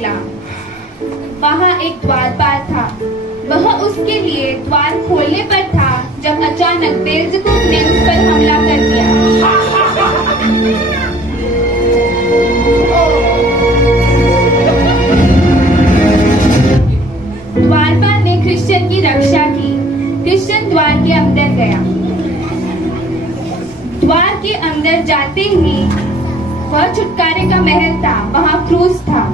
मिला। वहाँ एक द्वारपाल था। वह उसके लिए द्वार खोलने पर था जब अचानक बेल्ज़ेबूब ने उस पर हमला कर दिया। द्वारपाल ने क्रिश्चियन की रक्षा की। क्रिश्चियन द्वार के अंदर गया। द्वार के अंदर जाते ही वह छुटकारे का महल था। वहाँ क्रूस था।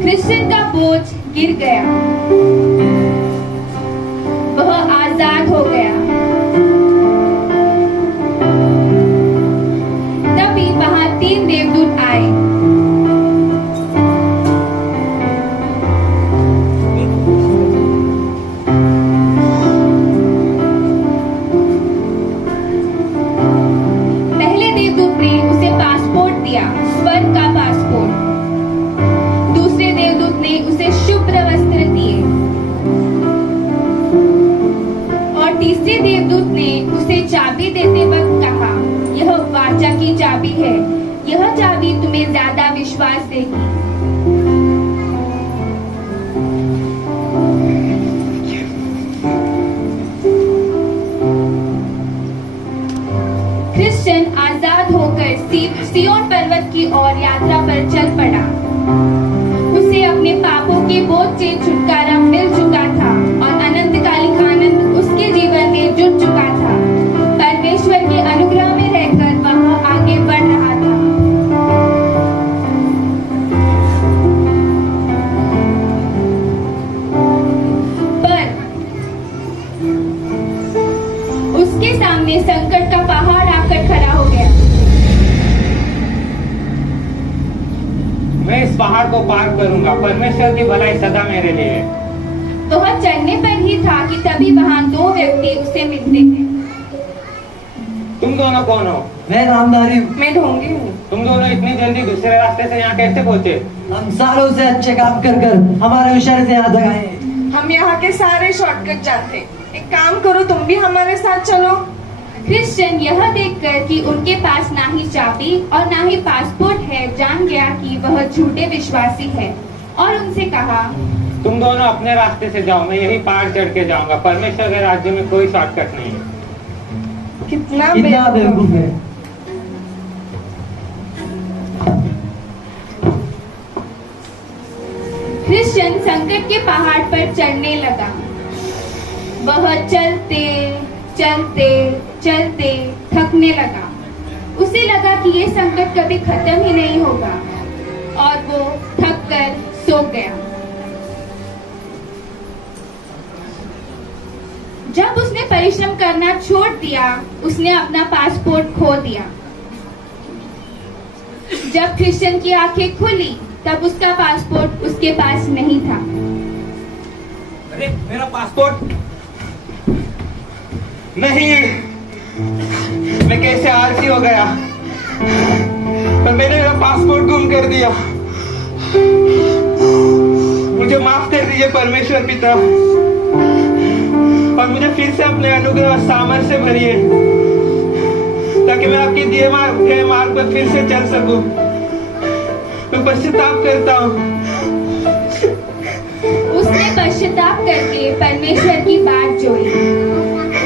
क्रिश्चियन का बोझ गिर गया। वह आजाद हो गया। तभी वहां 3 देवदूत आए। पहले देवदूत ने उसे पासपोर्ट दिया, स्वर्ग का पासपोर्ट। दूसरे देवदूत ने उसे शुभ्र वस्त्र दिए और तीसरे देवदूत ने उसे चाबी देते वक्त कहा, यह वाचा की चाबी है। यह चाबी तुम्हें ज्यादा विश्वास देगी। क्रिश्चियन आजाद होकर सिय्योन पर्वत की ओर यात्रा पर चल पड़ा। उसे अपने पापों के बोझ से छुटकारा मिल चुका था और अनंतकालिक आनंद उसके जीवन में जुट चुका था। परमेश्वर के अनुग्रह में रहकर वह आगे बढ़ रहा था। पर उसके सामने संकट का पहाड़ आकर खड़ा हो गया। मैं इस पहाड़ को पार करूंगा। परमेश्वर की भलाई सदा मेरे लिए है। तो वह चढ़ने पर ही था कि तभी वहां 2 व्यक्ति उसे मिलते थे। तुम दोनों कौन हो? मैं नामधारी हूँ। मैं ढोंगी हूँ। तुम दोनों इतनी जल्दी दूसरे रास्ते से यहाँ कैसे पहुँचे? हम सालों से अच्छे काम कर कर हमारे इशारे से यहाँ तक आए हैं। हम यहाँ के सारे शॉर्टकट जानते हैं। एक काम करो, तुम भी हमारे साथ चलो। क्रिश्चियन यह देखकर कि उनके पास ना ही चाबी और ना ही पासपोर्ट है, जान गया कि वह झूठे विश्वासी है और उनसे कहा, तुम दोनों अपने रास्ते से जाओ, मैं यही पहाड़ चढ़ के जाऊंगा। परमेश्वर के राज्य में कोई शॉर्टकट नहीं है। कितना कितना बेवकूफ है। क्रिश्चियन संकट के पहाड़ पर चढ़ने लगा। वह चलते चलते चलते थकने लगा। उसे लगा कि ये संकट कभी खत्म ही नहीं होगा और वो थक कर सो गया। जब उसने परिश्रम करना छोड़ दिया, उसने अपना पासपोर्ट खो दिया। जब क्रिश्चियन की आंखें खुली, तब उसका पासपोर्ट उसके पास नहीं था। अरे मेरा पासपोर्ट नहीं, मैं कैसे आलसी हो गया। पर मैंने मेरा पासपोर्ट गुम कर दिया। मुझे माफ कर दीजिए परमेश्वर पिता, और मुझे फिर से अपने अनुग्रह और सामर्थ्य से भरिए, ताकि मैं आपके दिए मार्ग पर फिर से चल सकूं। मैं पश्चाताप करता हूँ। उसने पश्चाताप करके परमेश्वर की बात जोई।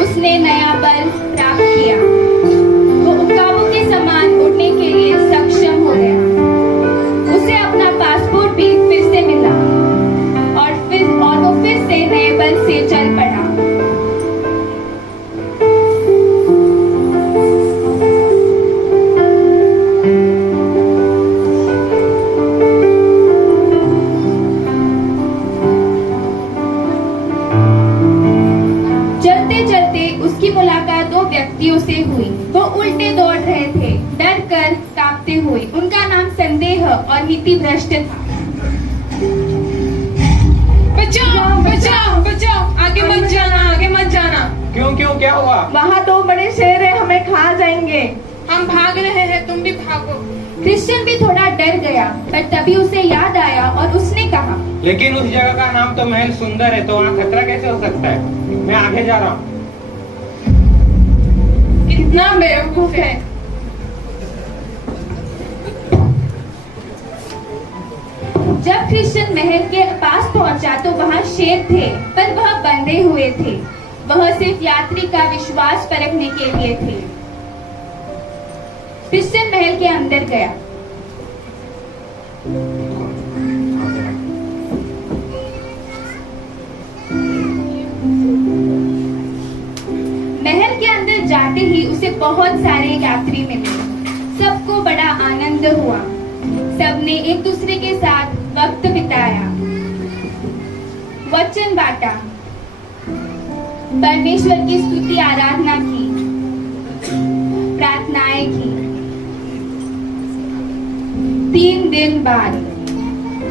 उसने नया बल प्राप्त किया। वो उकाबों के समान उड़ने के लिए सक्षम हो गया। उसे अपना पासपोर्ट भी फिर से मिला और वो फिर से नए बल से चल पड़ा। उसकी मुलाकात 2 व्यक्तियों से हुई। वो उल्टे दौड़ रहे थे, डर कर कांपते हुए। उनका नाम संदेह और नीति भ्रष्ट था। बचाओ बचाओ बचाओ, आगे मत जाना, आगे मत जाना। क्यों क्यों, क्या हुआ? वहाँ 2 बड़े शेर है, हमें खा जाएंगे। हम भाग रहे हैं, तुम भी भागो। क्रिश्चियन भी थोड़ा डर गया, पर तभी उसे याद आया और उसने कहा, लेकिन उस जगह का नाम तो महल सुंदर है, तो वहाँ खतरा कैसे हो सकता है? मैं आगे जा रहा हूँ। कितना बेवकूफ है। जब क्रिश्चियन महल के पास पहुंचा तो वहां शेर थे, पर वह बंधे हुए थे। वह सिर्फ यात्री का विश्वास परखने के लिए थे। क्रिश्चियन महल के अंदर गया। महल के अंदर जाते ही उसे बहुत सारे यात्री मिले। सबको बड़ा आनंद हुआ। सबने एक दूसरे के साथ वक्त बिताया, वचन बांटा, परमेश्वर की स्तुति आराधना की, प्रार्थनाएं की। 3 दिन बाद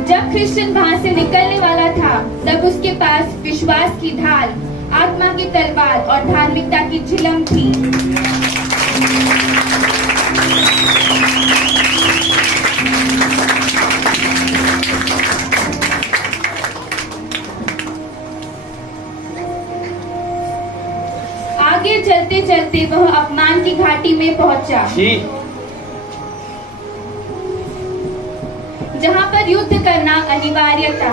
जब क्रिश्चियन वहां से निकलने वाला था, तब उसके पास विश्वास की ढाल, आत्मा की तलवार और धार्मिकता की झिलम थी। आगे चलते चलते वह अपमान की घाटी में पहुंचा, जहां पर युद्ध करना अनिवार्य था।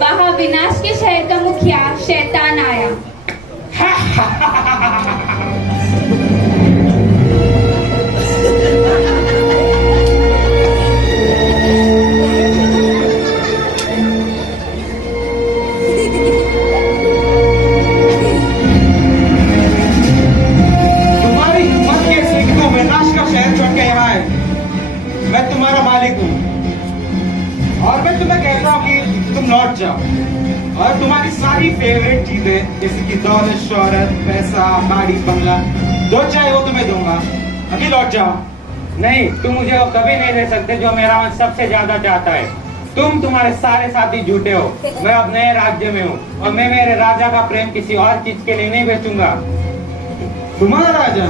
वहां विनाश के शहर का मुखिया शैतान आया। तुम्हारी हिम्मत कैसी कि तुम विनाश का शहर छोड़ के यहाँ आए? मैं तुम्हारा मालिक हूँ और मैं तुम्हें कहता हूँ कि तुम लौट जाओ और तुम्हारी सारी फेवरेट चीजें जैसे कि दौलत, शोहरत, पैसा, गाड़ी, बंगला, जो चाहे वो तुम्हें दूंगा। अभी लौट जाओ। नहीं, तुम मुझे वो कभी नहीं दे सकते जो मेरा मन सबसे ज्यादा चाहता है। तुम्हारे सारे साथी झूठे हो। मैं अब नए राज्य में हूँ और मैं मेरे राजा का प्रेम किसी और चीज के लिए नहीं बेचूंगा। तुम्हारा राजा?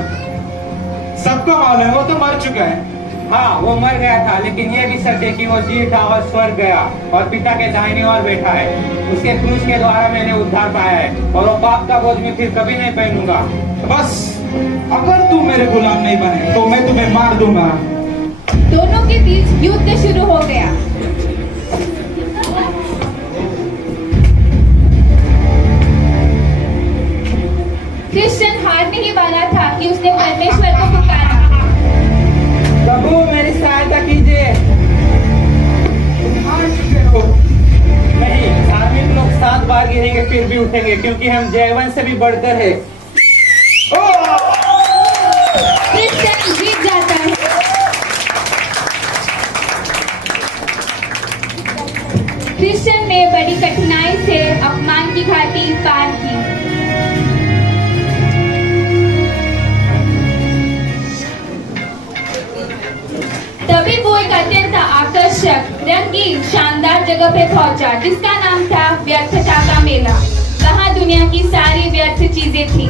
सबको मालूम है वो तो मर चुका है। हाँ, वो मर गया था, लेकिन ये भी सच है कि वो जी उठा और स्वर्ग गया और पिता के दाहिने ओर बैठा है। उसके क्रूस के द्वारा मैंने उद्धार पाया है और वो पाप का बोझ मैं फिर कभी नहीं पहनूंगा। बस अगर तुम मेरे गुलाम नहीं बने तो मैं तुम्हें मार दूंगा। दोनों के बीच युद्ध शुरू हो गया। क्रिश्चियन हारने ही वाला था कि उसने परमेश्वर को पुकारा, प्रभु मेरी सहायता कीजिए। हार चुके हो। नहीं, धार्मिक लोग 7 बार गिरेंगे फिर भी उठेंगे, क्योंकि हम जयवंत से भी बढ़कर है। क्रिश्चियन जीत जाता है। क्रिश्चियन ने बड़ी कठिनाई से अपमान की घाटी पार की। तभी वो एक अत्यंत आकर्षक, रंगीन, शानदार जगह पे पहुंचा, जिसका नाम था व्यर्थता का मेला। वहाँ दुनिया की सारी व्यर्थ चीजें थी।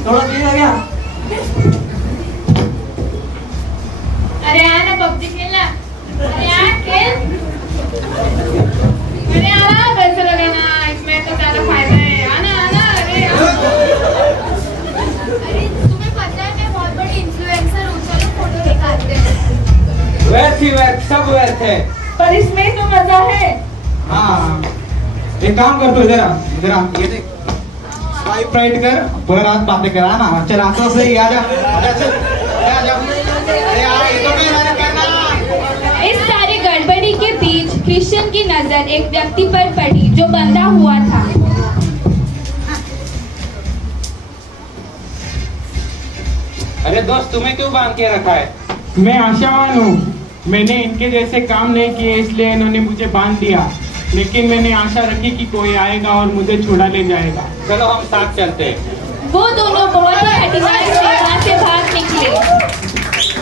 थोड़ा देर आ गया। अरे आना पबजी खेलना। अरे आ खेल। अरे आना पैसे लगाना, इसमें तो ज्यादा फायदा है। आना आना। अरे तुम्हें पता है मैं बहुत बड़ी इन्फ्लुएंसर हूँ, चलो फोटो निकालते हैं। व्यर्थ ही व्यर्थ, सब व्यर्थ है। पर इसमें तो मजा है। हाँ, एक काम कर तू, इधर आ, ये देख, स्वाइप राइट कर, पूरा रात बातें करा ना। चल आंखों से ही आजा, आजा चल, आजा। अरे यार, ये तो मैंने करना। इस सारी गड़बड़ी के बीच क्रिश्चियन की नजर एक व्यक्ति पर पड़ी जो बंधा हुआ था। अरे दोस्त, तुम्हें क्यों बांध के रखा है? मैं आशावान हूँ। मैंने इनके जैसे काम नहीं किए, इसलिए इन्होंने मुझे बांध दिया। लेकिन मैंने आशा रखी कि कोई आएगा और मुझे छुड़ा ले जाएगा। चलो हम साथ चलते हैं। वो दोनों बहुत ही कठिनाई से वहाँ से भाग निकले।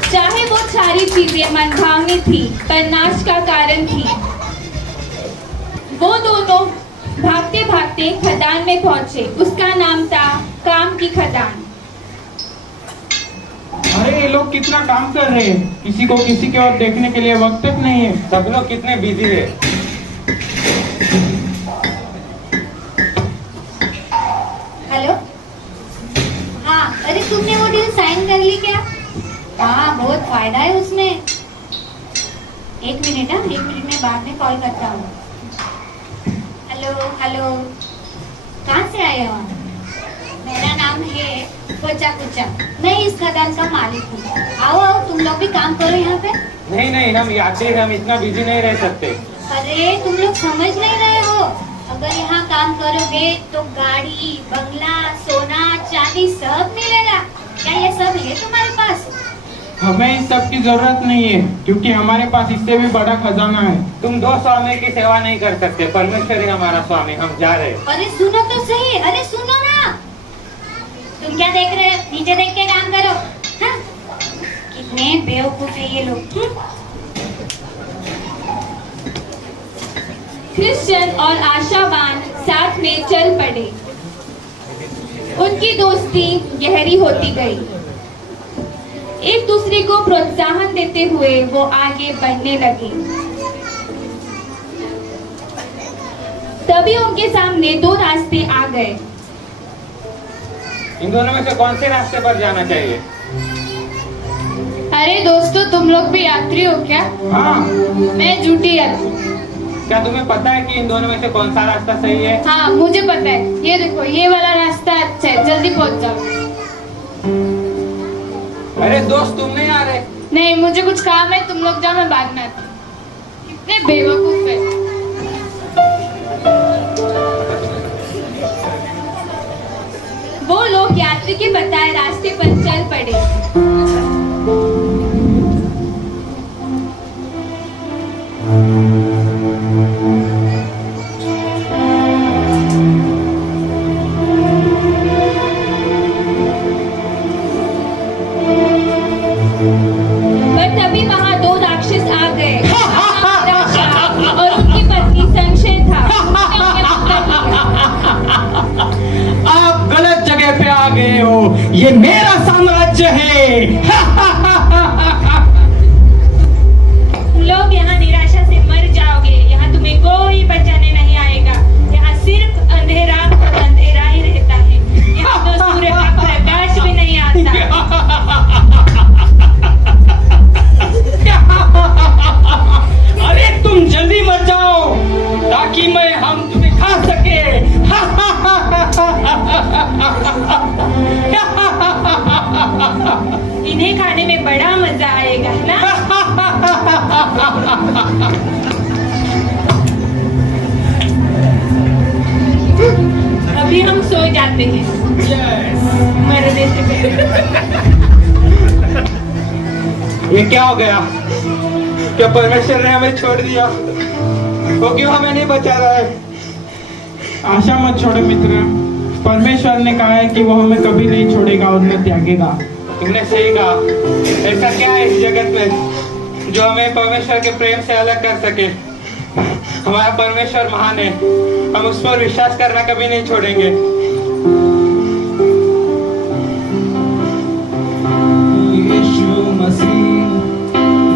चाहे वो सारी चीजें मनभावनी थी, पर नाश का कारण थी। वो दोनों भागते भागते खदान में पहुंचे। उसका नाम था काम की खदान। अरे अरे ये लोग कितना काम कर रहे हैं, किसी को किसी की ओर देखने के लिए वक्त तक नहीं है। सब लोग कितने बिजी है। हेलो। हाँ, अरे तुमने वो डील साइन कर ली क्या? हाँ, बहुत फायदा है उसमें। एक मिनट में बाद में कॉल करता हूँ। हेलो, कहाँ से आए हो? मेरा नाम है कोचा कुचा, मैं इस खदान का मालिक हूँ। आओ तुम लोग भी काम करो यहाँ पे। नहीं, हम यात्री हैं, हम इतना बिजी नहीं रह सकते। अरे तुम लोग समझ नहीं रहे हो, अगर यहाँ काम करोगे तो गाड़ी, बंगला, सोना, चांदी सब मिलेगा। क्या ये सब है तुम्हारे पास? हमें इस सब की जरूरत नहीं है, क्योंकि हमारे पास इससे भी बड़ा खजाना है। तुम दो स्वामी की सेवा नहीं कर सकते, परमेश्वर है हमारा स्वामी। हम जा रहे हैं। अरे सुनो तो सही, अरे सुनो ना। तुम क्या देख रहे हो? नीचे देख के काम करो। हाँ? कितने बेवकूफ है ये लोग। क्रिश्चियन और आशावान साथ में चल पड़े। उनकी दोस्ती गहरी होती गई। एक दूसरे को प्रोत्साहन देते हुए वो आगे बढ़ने लगे। तभी उनके सामने दो रास्ते आ गए। इन दोनों में से कौन से रास्ते पर जाना चाहिए? अरे दोस्तों, तुम लोग भी यात्री हो क्या? हाँ, मैं झूठी यात्री। क्या तुम्हें पता है कि इन दोनों में से कौन सा रास्ता सही है? हाँ, मुझे पता है। ये देखो, ये वाला रास्ता अच्छा है, जल्दी पहुंच जाओ। अरे दोस्त, तुम नहीं आ रहे? नहीं, मुझे कुछ काम है, तुम लोग जाओ, मैं बाद में आती हूँ। कितने बेवकूफ है। वो लोग यात्री के बताए रास्ते पर चल पड़े। पर तभी वहाँ दो राक्षस आ गए। और उनकी पत्नी संशय था। आप गलत जगह पे आ गए हो, ये मेरा साम्राज्य है। लोग यहाँ निराशा से मर जाओगे। यहाँ तुम्हें कोई बचाने नहीं आएगा। यहाँ सिर्फ अंधेरा और अंधेरा ही रहता है। यहाँ तो सूर्य का प्रकाश भी नहीं आता। अरे तुम जल्दी मत जाओ, ताकि हम तुम्हें खा सके। इन्हें खाने में बड़ा मजा आएगा ना। अभी हम सो जाते हैं। मरने से पहले। ये क्या हो गया? क्या परमेश्वर ने हमें छोड़ दिया? वो क्यों हमें नहीं बचा रहा है? आशा मत छोड़ो मित्र, परमेश्वर ने कहा है कि वो हमें कभी नहीं छोड़ेगा और न त्यागेगा। तुमने सही कहा। ऐसा क्या है इस जगत में जो हमें परमेश्वर के प्रेम से अलग कर सके? हमारा परमेश्वर महान है, हम उस पर विश्वास करना कभी नहीं छोड़ेंगे। यीशु मसीह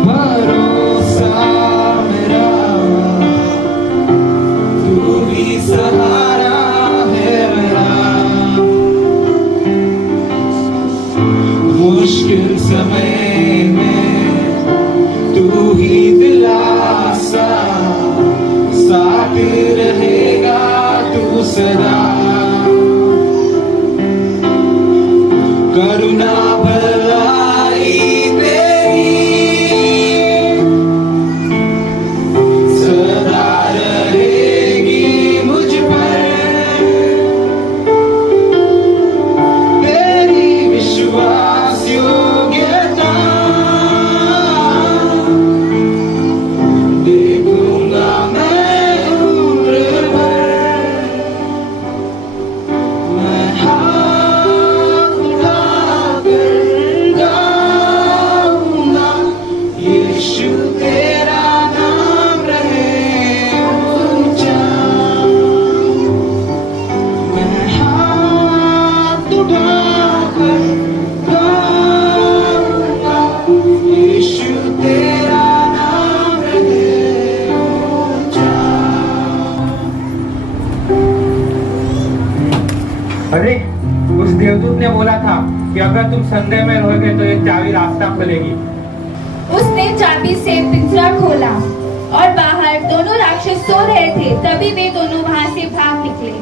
भरोसा मेरा, तू ही सहारा है मेरा। मुश्किल समय में तू ही दिलासा, साथ रहेगा तू सदा। करुणा भलाई तेरी सदा रहेगी मुझ पर। तेरी विश्वास योग्यता देखूंगा मैं उम्र भर। अरे उस देवदूत ने बोला था कि अगर तुम संदेह में रहोगे तो ये चाबी रास्ता खोलेगी। उसने चाबी से पिंजरा खोला और बाहर दोनों राक्षस सो रहे थे। तभी वे दोनों वहां से भाग निकले।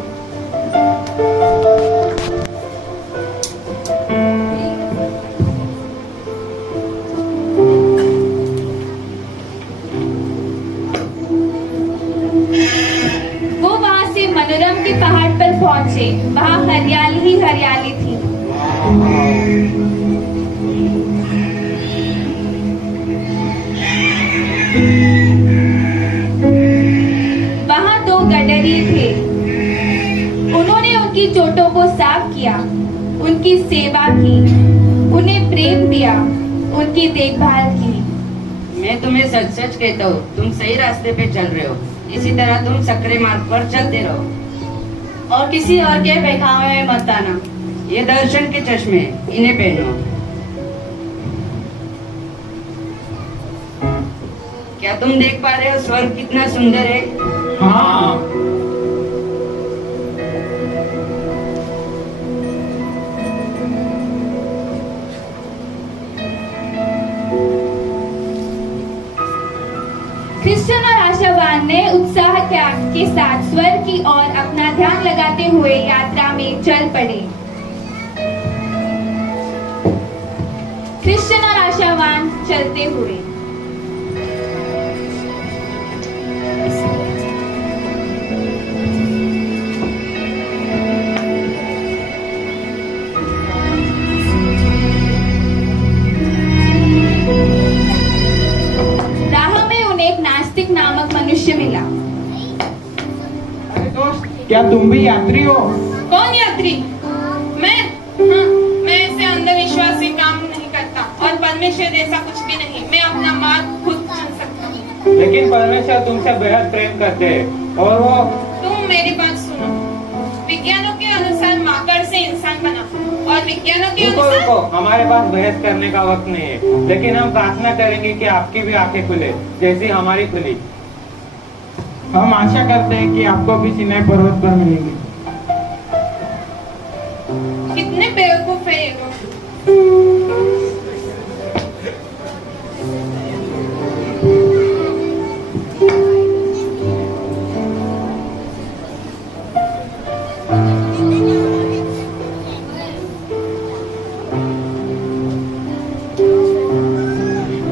वो वहां से मनोरम के पहाड़ पर पहुंचे। वहां हरियाली ही हरियाली थी। वहां दो गडरी थे। उन्होंने उनकी चोटों को साफ किया, उनकी सेवा की, उन्हें प्रेम दिया, उनकी देखभाल की। मैं तुम्हें सच सच कहता हूँ, तुम सही रास्ते पे चल रहे हो। इसी तरह तुम सकरे मार्ग पर चलते रहो और किसी और के बहकावे में मत आना। ये दर्शन के चश्मे, इन्हें पहनो। क्या तुम देख पा रहे हो स्वर्ग कितना सुंदर है? हाँ। क्रिश्चियन और आशावान ने उत्साह के साथ स्वर्ग की ओर अपना ध्यान लगाते हुए यात्रा में चल पड़े। क्रिश्चियन और आशावान चलते हुए। राह में उन्हें एक नास्तिक नामक मनुष्य मिला। अरे दोस्त, क्या तुम भी यात्री हो? कौन यात्री? मैं? हाँ, मैं ऐसे अंधविश्वास से काम नहीं करता और परमेश्वर जैसा कुछ भी नहीं। मैं अपना मार्ग खुद चुन सकता हूँ। लेकिन परमेश्वर तुमसे बेहद प्रेम करते हैं और वो तुम मेरी बात सुनो। विज्ञानों के अनुसार माकड़ से इंसान बना और विज्ञानों के रुको अनुसार रुको, हमारे पास बहस करने का वक्त नहीं है। लेकिन हम प्रार्थना करेंगे कि आपकी भी आंखें खुले जैसी हमारी खुली। हम आशा करते हैं कि आपको भी सिनाई पर्वत पर मिलेंगे। कितने बेवकूफ है ये लोग।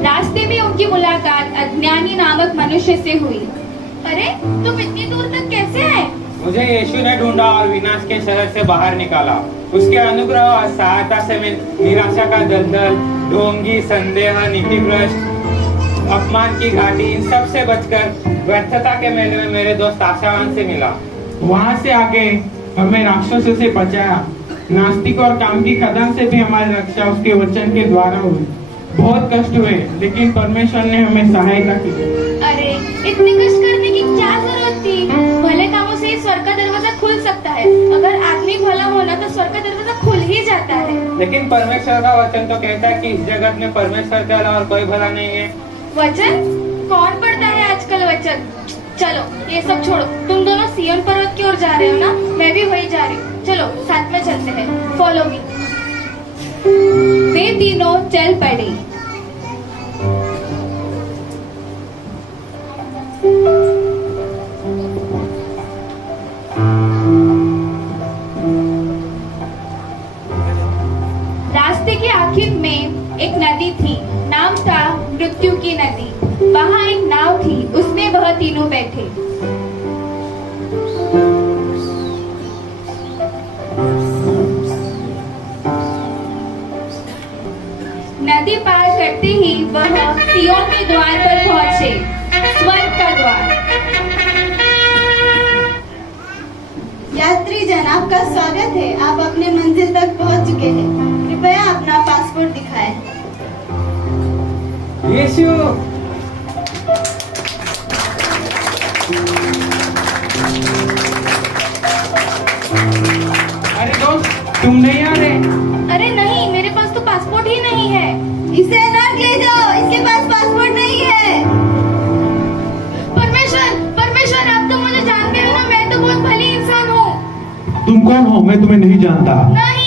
रास्ते में उनकी मुलाकात अज्ञानी नामक मनुष्य से हुई। अरे तुम इतनी दूर तक कैसे आए? मुझे यीशु ने ढूंढा और विनाश के शहर से बाहर निकाला। उसके अनुग्रह और सहायता से मैं निराशा का दलदल, ढोंगी, संदेह, नीतिभ्रष्ट, अपमान की घाटी, इन सब से बचकर व्यर्थता के मेले में मेरे दोस्त आशावान से मिला। वहाँ से आगे हमें राक्षसों से बचाया। नास्तिक और काम की खदान से भी हमारी रक्षा उसके वचन के द्वारा हुई। बहुत कष्ट हुए, लेकिन परमेश्वर ने हमें सहायता की। अरे इतने कष्ट करने की क्या जरूरत थी? भले कामों से ही स्वर्ग का दरवाजा खुल सकता है। अगर आदमी भला होना तो स्वर्ग का दरवाजा खुल ही जाता है। लेकिन परमेश्वर का वचन तो कहता है कि इस जगत में परमेश्वर के अलावा और कोई भला नहीं है। वचन? कौन पढ़ता है आजकल वचन? चलो ये सब छोड़ो, तुम दोनों सिय्योन पर्वत की ओर जा रहे हो ना? मैं भी वही जा रही हूँ। चलो साथ में चलते हैं। Follow me. वे तीनों चल पड़े। रास्ते के आखिर में एक नदी थी। नाम था मृत्यु की नदी। वहाँ एक नाव थी, उसमें वह तीनों बैठे। नदी पार करते ही वह सिय्योन के द्वार पर पहुंचे, स्वर्ग का द्वार। यात्री जन, आपका स्वागत है। आप अपने मंजिल तक पहुंच चुके हैं। कृपया अपना पासपोर्ट दिखाएं। यीशु, अरे दोस्त, तुम नहीं आ रहे? अरे नहीं, मेरे पास तो पासपोर्ट ही नहीं है। इसे नर्क ले जाओ, इसके पास पासपोर्ट नहीं है। परमेश्वर, परमेश्वर, आप तो मुझे जानते हो ना, मैं तो बहुत भली इंसान हूँ। तुम कौन हो? मैं तुम्हें नहीं जानता। नहीं।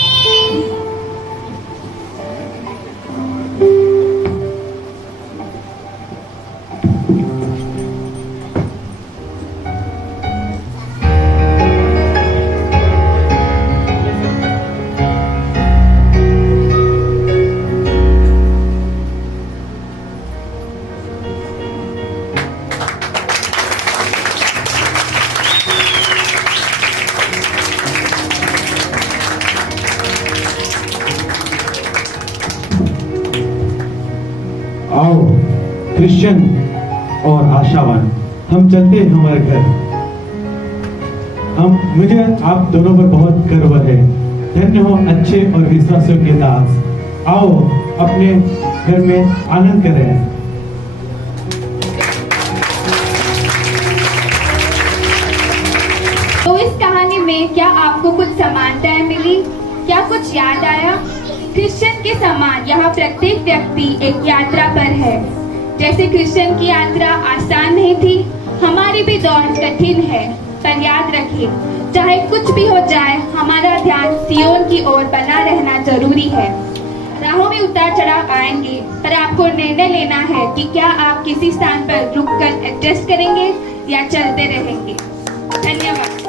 आओ क्रिश्चियन और आशावान, हम चलते हैं हमारे घर। मुझे आप दोनों पर बहुत गर्व है। धन्य हो अच्छे और विश्वासियों के दास। आओ अपने घर में आनंद करें। तो इस कहानी में क्या आपको कुछ समानताएं मिली? क्या कुछ याद आया? क्रिश्चियन के समान यहाँ प्रत्येक व्यक्ति एक यात्रा पर है। जैसे क्रिश्चियन की यात्रा आसान नहीं थी, हमारी भी दौड़ कठिन है। पर याद रखिए, चाहे कुछ भी हो जाए, हमारा ध्यान सियोन की ओर बना रहना जरूरी है। राहों में उतार चढ़ाव आएंगे, पर आपको निर्णय लेना है कि क्या आप किसी स्थान पर रुककर एडजस्ट करेंगे या चलते रहेंगे। धन्यवाद।